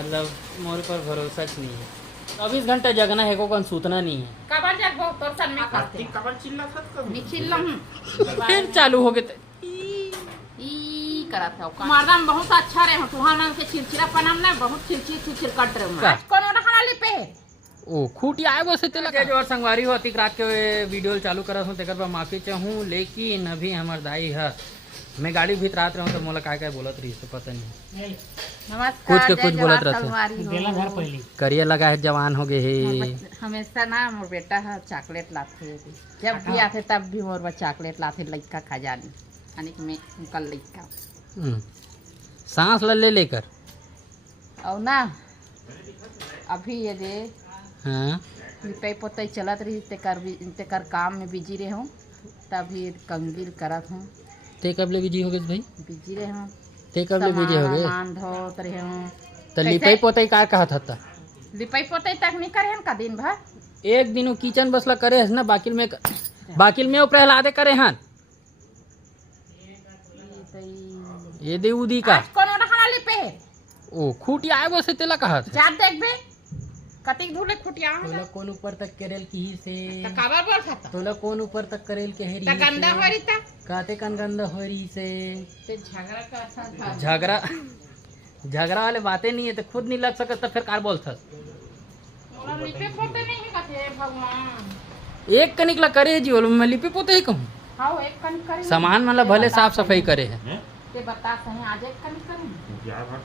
मतलब मोर पर भरोसा नहीं है। 24 घंटा जगना है को कौन सूतना नहीं है। कबर जग बहुत तोर सन में आती कबर चिल्ला था कब मैं चिल्ला हूं फिर चालू हो गए ई करत है का मर्दम बहुत अच्छा रहे हो तुहार नाम के चिरचिरा पनम ना बहुत चिरचिर कट रहे हो आज कोनो रखना ले पे ओ खूटी आए वो से तेला के जो और संगवारी हो अतिक रात के वीडियो चालू करत हूं तेकर बा माफी चाहूं लेकिन अभी हमर दाई है मैं गाड़ी भीतर आत रहूं तो मोला काय बोलत रही से पता नहीं नमस्कार कुछ बोलत रहते गेला घर पहले करिया लगा है जवान हो गए है हमेशा ना मोर बेटा है चॉकलेट लाते जब भी आते तब भी मोर बा चॉकलेट लाते लइका खजानी अनिक में कल लइका सांस ले लेकर और ना अभी ये दे हाँ लिपाई पोताई चलत रही तेकर काम में बिजी रहे हूँ तभी कंगील करत हूँ ते कब ले बिजी हो गए भाई बिजी रहे हूँ ते कब ले बिजी हो गए सामान धोत रहे हूँ तो लिपाई पोताई का कहा था लिपाई पोताई तक नहीं करे का दिन भर एक दिन वो किचन बसला करे है ना बाकिल में वो प्रहलादे करे हैं ये दे उदी का कोनो रखना लिपे ओ खूटी आए वो से तेला कहा था जात देखबे कतिक धुले खुटिया तोला कौन ऊपर तक करेल की से त काबर बोल खाता तोला कौन ऊपर तक करेल के हेरी त गंदा होरी त काते कन गंदा होरी से ते झगड़ा का था झगड़ा वाले बातें नहीं है तो खुद नहीं लग सकत तो फिर कार बोलता और लिपे पोते नहीं है कथे भगवान एक कनिक ला करे जी बोलो मैं लिपे पोते ही कहूँ हां एक कन करे सामान मतलब भले साफ सफाई करे है ते बता सही आज एक कन करे यार बात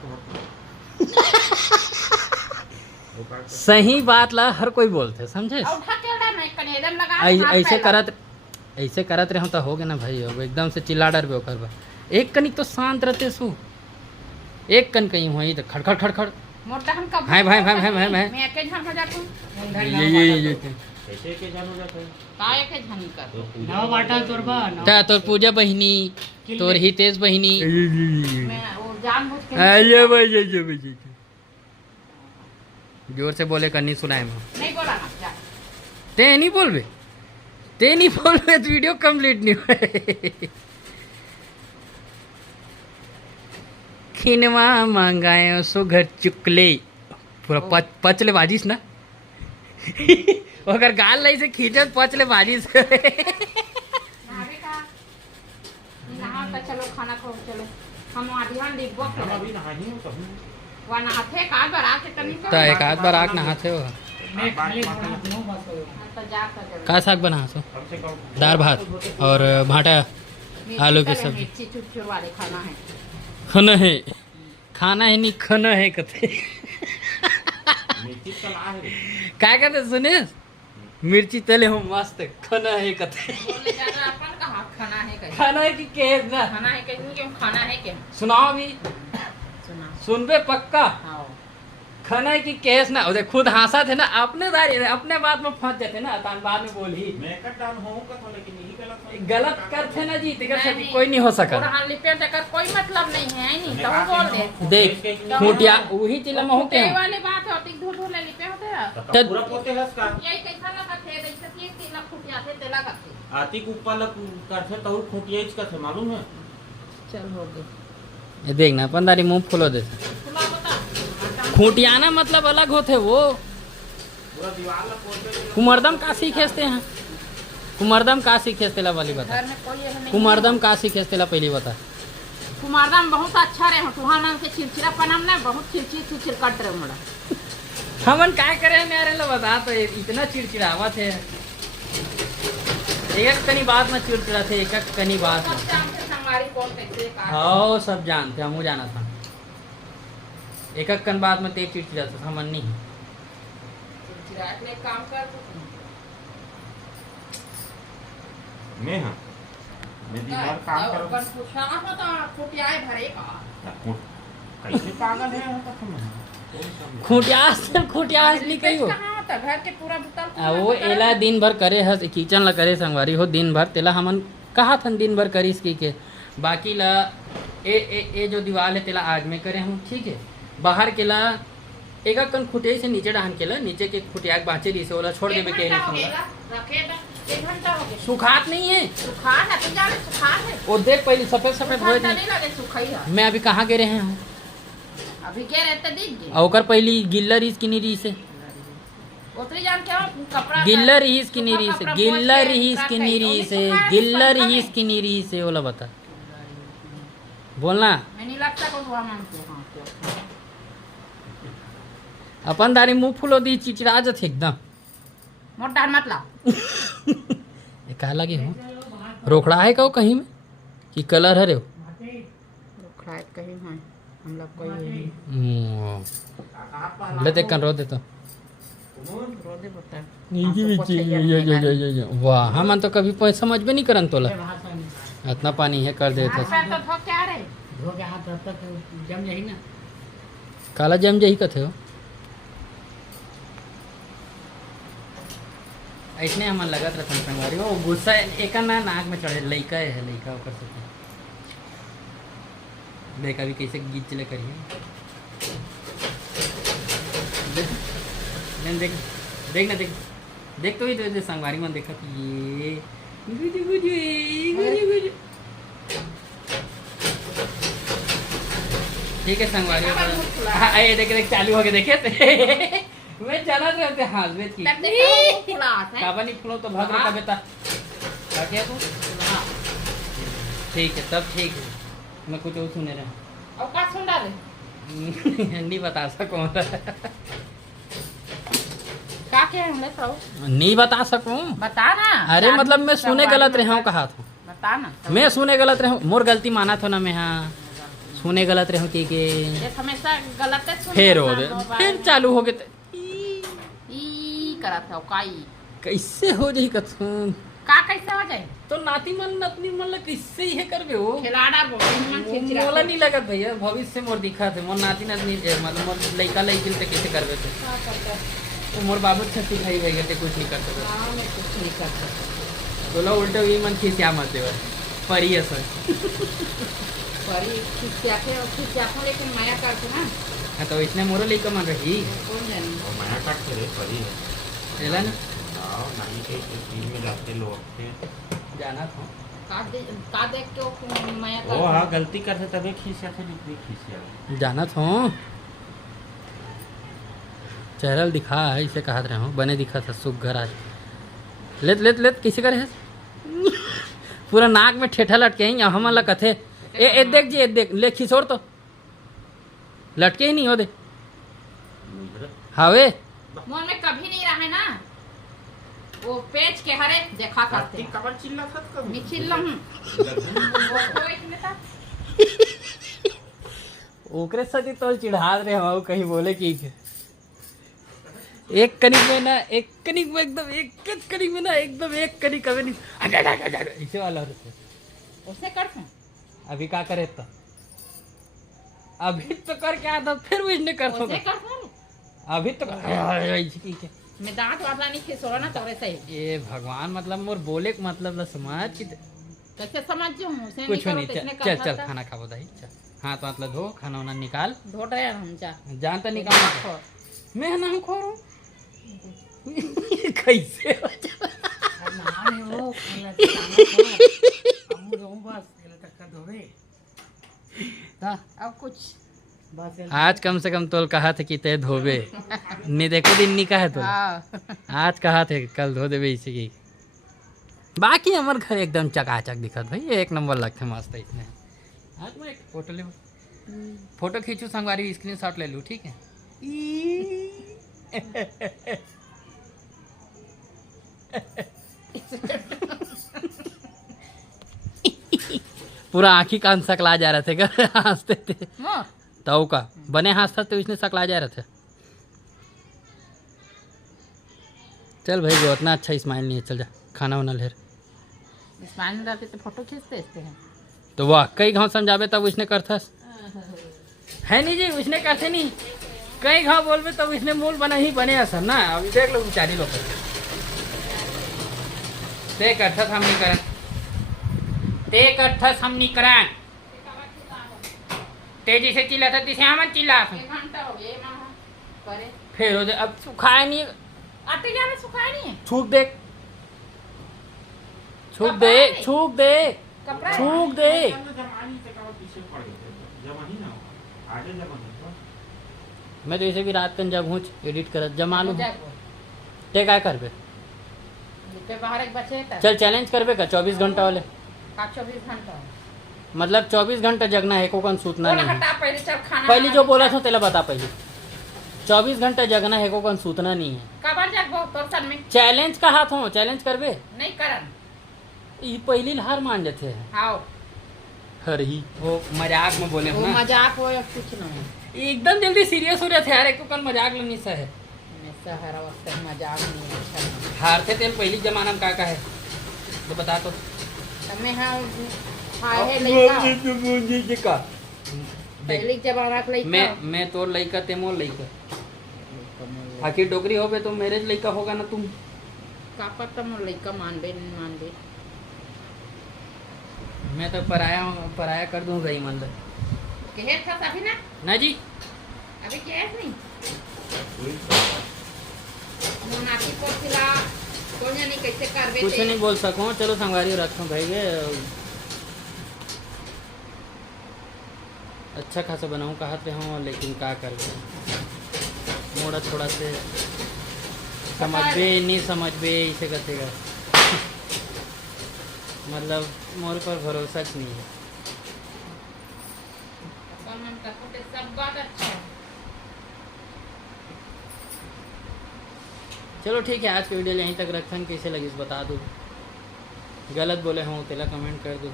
सही बात ला हर कोई बोलते समझे और उठा के उड़ा नहीं कन एकदम लगा ऐसे करत रहे तो हो गए ना भाई अब एकदम से चिल्ला डर बे कर एक कनिक तो शांत रहते सु एक कन कहीं हुई तो खड़खड़ खड़खड़ मोटा हम कब भाई मैं एके झन हो जातू ये कैसे के जान हो जाता है का एके झन कर नवा बाटा तोरबा ता तोर पूजा बहिनी तोर हितेश बहिनी मैं वो जानबूझ के जोर से बोले करनी सुनाए मैं नहीं बोला ना जा ते नहीं बोलबे तो वीडियो कंप्लीट नहीं हुए खिनवा मांगाए सो घर चुकले पूरा पचले बाजिस ना अगर गाल लाई से खींचत पचले बाजिस नहावे का नहा का चलो खाना खो चलो हम आधियान डिब्बो हम अभी नहाही हूं कभी वा नहाते का बार आके तनी तो एक आध बार आग नहाते हो मैं खाली खाना नो बात हो तो जा कर का साग बना सो कम से कम दाल भात और भाटा आलू की सब्जी मिर्ची चुटचुर वाले खाना है खाना है नहीं खाना है कथे मिर्ची चला है काय कहते सुने मिर्ची तले हो मस्त खाना है कथे बोले ज्यादा अपन का खाना है कहीं खाना है कि केस ना खाना है कहीं क्यों खाना है क्या सुनाओ भी सुना सुनबे पक्का आओ खाना है कि केस ना उधर खुद हंसा थे ना अपने बात में फंस जाते ना तान बाद में बोली मैं कट डाउन हूं का तो लेकिन यही गलत है गलत करते ना जी तेकर से कोई नहीं हो सका और हां लिपे तक कोई मतलब नहीं है नहीं तो बोल दे देख खूटिया वही चिल्ला में हो के ये वाली बात है अतिक धूल धूल लिपे होते हैं तो पूरा पोते हस का यही कैसा लगा थे जैसे कि एक तिलक फुटिया थे तेला करते आती के ऊपर लग करथे तो खूंटिया इसका थे मालूम है चल हो गए ये देखना पंदारी मुंह फुलो दे खुला बता खूटियाना मतलब अलग होते वो पूरा दीवार ला पोते कुमरदम का सीखेस्ते हैं कुमरदम का सीखेस्तेला वाली बता घर में कोई है नहीं कुमरदम का सीखेस्तेला पहली बता कुमारदम बहुत अच्छा रहे हो तुहार नाम के चिरचिरा पनम ना बहुत चिरचिर कट रहे मोड़ा हमन काय करे मेरे लो बता तो इतना चिड़चिड़ावा थे एक कनी बात में चिड़चिड़ा थे एक कनी बात में संगवारी कौन कैसे का हाँ सब जानते हम जाना था एक कन बात में तेज चिड़चिड़ा था हमन नहीं चिरचिरा ले काम कर मैं हां मैं दिन भर काम करो अपन पूछा ना तो फुटियाए भरे का कैसे पागल है तो तुम खूटियास नहीं कही हो कहां था घर के पूरा बुतल वो एला दिन भर करे हस किचन ला करे संगवारी हो दिन भर तेला हमन कहा था दिन भर करीस की के बाकी ला ए जो दीवार है तेला आग में करे हम ठीक है बाहर के ला एक कन खुटिया से नीचे डाहन के ला नीचे के खुटिया के बाचे दी से ओला छोड़ देबे के नहीं रखेगा 1 घंटा हो गया सुखात नहीं है सुखा ना तू जाने सुखा है और देख पहले सफेद सफेद हो नहीं लगे सुखाई है मैं अभी कहाँ गिरे हैं अब अभी के रहते दीजिए और ओकर पहली गिल्लर इस किनी रही से उतरी जान के कपड़ा गिल्लर हिस किनी रही से गिल्लर हिस किनी रही से गिल्लर हिस किनी रही से ओला बता बोलना मैं नहीं लगता को हुआ मानते हां अपन दारी मुंह फुलो दी चिचिड़ा जत एकदम मोटा मत ला ये का लगे हो रोकड़ा है का कहीं में कि कलर है रे खाए कहीं है हम लोग कोई ले देख कर रो दे तो रोदे बता वाह हम तो कभी पैसा समझ में नहीं करन तोला इतना पानी है कर देते हाथ पैर तो धो क्या रे धो के हाथ तब तक जम जाही ना काला जम जही कथे हो ऐसने हमन लगत रहन संगवारी वो गुस्सा एक ना नाक में चढ़े लइका है लइका ओकर से देख अभी कैसे गीत चले करिए देख देख देख ना देख देख तो ही तो संगवारी मन देखा कि ये गुजु गुजु गुजु गुजु ठीक है संगवारी हाँ ये देख देख चालू हो गए देखे मैं चला रहते हाथ में की तब देखो फुला है काबा नहीं फुलो तो भाग रहा बेटा क्या किया तू ठीक है तब ठीक है मैं कुछ और सुने रहा और का सुन रहा रे नहीं बता सकूं का के हमले तो नहीं बता सकूं बता ना अरे मतलब मैं सुने गलत रहा हूँ कहा था बता ना मैं सुने गलत रहा हूँ मोर गलती माना था ना मैं हाँ सुने गलत रहा हूँ कि ये हमेशा गलत है सुन फिर हो गए फिर चालू हो गए ई करा था काई कैसे हो जाई कथू का कैसे हो जाए तो नाती मन नतनी मन ला कैसे ही करबे हो खिलाड़ा बोली मन खिचरा मोला नहीं लगत भैया भविष्य मोर दिखा थे मोर नाती नतनी मतलब मोर लइका लइकिल से कैसे करबे थे का करता तो मोर बाबू छत्ती भाई भैया ते कुछ नहीं कर सकते हां मैं कुछ नहीं कर सकता बोला उल्टा ही मन खिसिया मत देवा परी असर परी खिसिया के और खिसिया को लेकिन माया करते ना हाँ तो इसने मोरो लइका मन रही कौन जाने और माया काट के रे परी है चला ना आओ नहीं के चीज में जाते लोग के जाना था का देख के वो माया ओ करते हाँ गलती करते तभी खींचा थे नहीं खींचा जाना था चेहरा दिखा है इसे कहा रहे हो बने दिखा था सुख घर आज लेत लेत लेत किसी करे है पूरा नाक में ठेठा लटके ही हम ला कथे ए देख जी ए देख ले खिसोड़ तो लटके ही नहीं हो दे हावे मन में कभी नहीं रहा है ना वो पेच के हरे देखा करते कबर चिल्ला था कब मैं चिल्लम ओकरे सदी तो चिढ़ा रहे हो कहीं बोले कि एक कनिक में ना एक कनिक में एकदम एक कनिक में ना एकदम एक कनिक कभी नहीं ऐसे वाला होता उसे करते अभी क्या करे तो अभी तो कर क्या था फिर वो इसने कर उसे सोगा करते अभी तो ठीक है मैं दांत वाला नहीं खिसोड़ा ना तोरे से ये भगवान मतलब मोर बोले के मतलब ला समाज की कैसे समझ जो उसे कुछ नहीं चल चल खाना खा बताई चल हाथ वाथ ला धो खाना वाना निकाल धो रहे हैं हम जा जानता निकाल मैं ना खो रहा हूँ कैसे हो नाने वो खाना हम लोग बस ये तक कर दोगे अब कुछ बस आज कम से कम तोल कहा थे कि ते धोबे नहीं देखो दिन नहीं कहा तो आज कहा थे कल धो देवे इसी की बाकी हमारे घर एकदम चकाचक दिखत भाई एक नंबर लगते मस्त इसने आज मैं एक फोटो ले फोटो खींचू संगवारी स्क्रीनशॉट ले लूँ ठीक है पूरा आँखी कान सकला जा रहे थे घर हंसते थे तो का बने हंसता तो इसने सकला जा रहे थे चल भाई जो उतना अच्छा स्माइल नहीं है चल जा खाना वाना ले स्माइल में रहते तो फोटो खींचते हैं तो वाह कई घाव समझावे तब उसने करता है नहीं जी उसने करते नहीं कई घाव बोलबे तब इसने मूल बना ही बने असर ना अभी देख लो बेचारी लोग ते करथस हम नहीं करन ते करथस हम नहीं करन ते जिसे चिल्ला था तिसे हम चिल्ला एक घंटा हो गया मां करे फिर हो जाए अब सुखाया नहीं आटे जाने सुखाया नहीं है छूक दे छूक दे छूक दे कपड़ा छूक दे जमानी से का पीछे पड़ गए जमानी ना आगे जमानी तो मैं तो इसे भी रात कन जब हूँ एडिट करत जब मालूम जागो ते काय करबे ते बाहर एक बचे था चल चैलेंज करबे का 24 घंटा वाले का 24 घंटा मतलब 24 घंटा जगना है को कन सूतना बोला नहीं हटा है पहले चल खाना पहले जो बोला था तेला बता पहले 24 घंटा जगना है को कन सूतना नहीं है कबर जागो तोर सन में चैलेंज का हाथ हो चैलेंज करबे नहीं करन ये पहली हार मान जाते हैं आओ हर ही वो मजाक में बोले वो ना मजाक हो या कुछ नहीं एकदम जल्दी सीरियस हो जाते यार एक तो कल मजाक लेनी सा है हमेशा हर वक्त मजाक नहीं है अच्छा नहीं हारते तेल पहली जमाना में का है तो बता तो हमें हम हाय है लइका पहले जमाना के लइका मैं तोर लइका ते मोर लइका आखिर डोगरी होबे तो मेरे लइका होगा ना तुम का पता मोर लइका मान बे नहीं मान बे मैं तो पराया कर दूंगा ही मतलब कहे था अभी ना जी अभी क्या नहीं मोनाकी को खिला कौन जाने कैसे करबे कुछ नहीं बोल सकूं चलो संगवारी रखो भाई गे अच्छा खासा बनाऊं कहते हूँ लेकिन का कर मोड़ा थोड़ा से समझ बे नहीं समझ बे इसे कतेगा मतलब मोर पर भरोसा च नहीं है मन का तो सब बात अच्छा है चलो ठीक है आज की वीडियो यहीं तक रखन कैसे लगी बता दो गलत बोले हूँ तेला कमेंट कर दो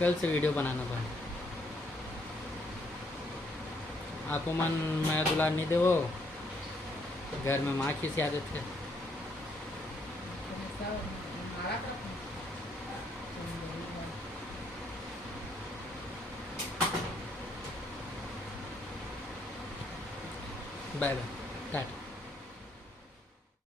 कल से वीडियो बनाना भाई आपको मन मैं दुलार नहीं दे वो घर में माँ की आदत है हमारा बाय बाय टाटा